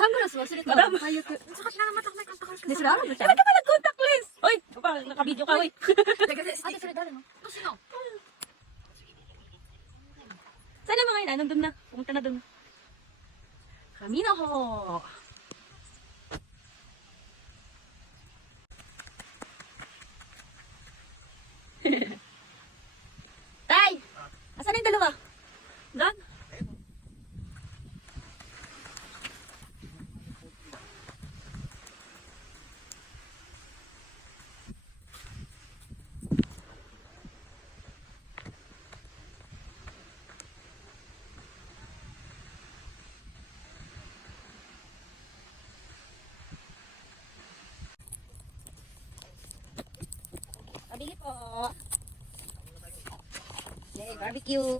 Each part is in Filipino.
サングラス忘れた。Madam. Hayop. Saka sila naman may contact Di sila ano Ba't ka ba nag-contact lens? Oy, naka-video ka, oy. Ate, sila dali, no? Sino? Sana mga yun, nandun na. Pumunta na dun. Kami na ho. Tay! Asan yung dalawa? Doon? Pabili po. Yay, barbecue.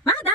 Mada!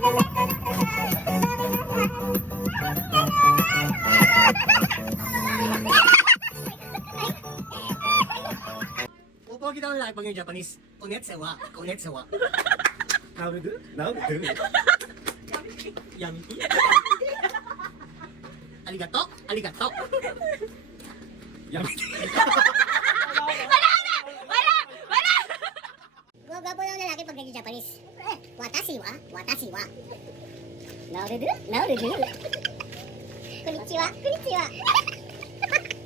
Upo kita ng pag yung Japanese. Konnichiwa. Konnichiwa. 나오르드? 나오르드? Yamiti. Arigato. Arigato. 야미티. Gwapo lang lalaki pag nag-Japanese. Watashi wa? Watashi wa? Naoredu? Naoredu? Konnichiwa? Konnichiwa?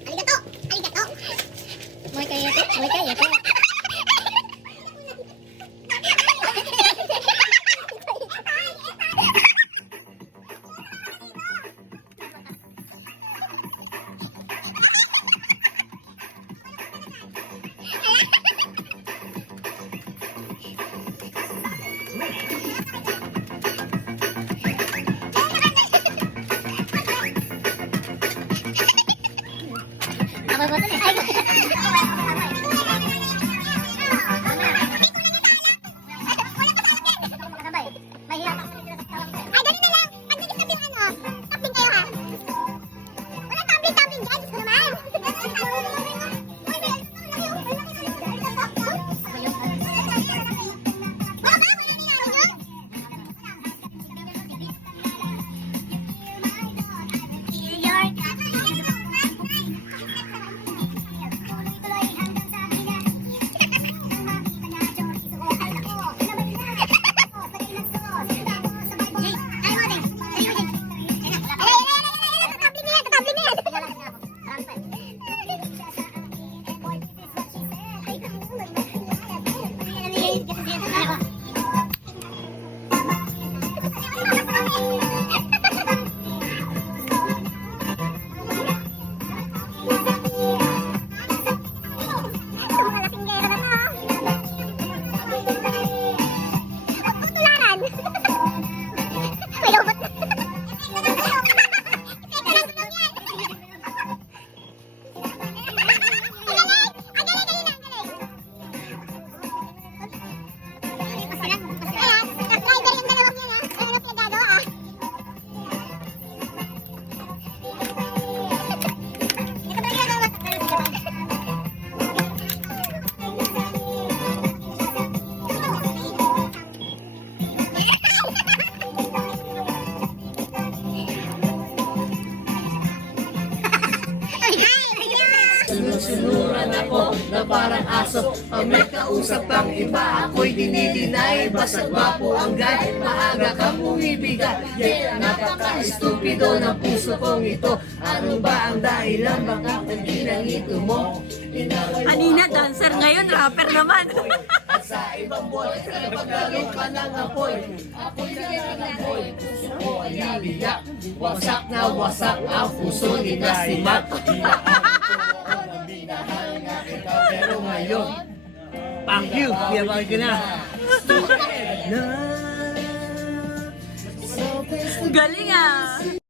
Arigato! Arigato! Moう一回やってもう一回やって Abang bosan ya? Ayo. Sabay. Mahirap. Ay, dali na lang. Pag-nagis natin ano, topping kayo ha. Wala tumbling, guys. Gusto naman. Sinusunuran ako na parang aso. Pag may kausap kang iba, ako'y dinilinay. Basta gwapo ang guy, maaga kang umibigat. Yeah, napaka-estupido ng puso kong ito. Ano ba ang dahilan? Baka kung ginangito mo? Kanina dancer, ngayon rapper naman. At sa ibang boy, paglalo ka ng apoy. Ako'y nananaboy, puso ko ay naliyak. Wasak na wasak ang puso ni Nasimat. Pero ngayon, thank you. Biyabang ka na. Galing ah.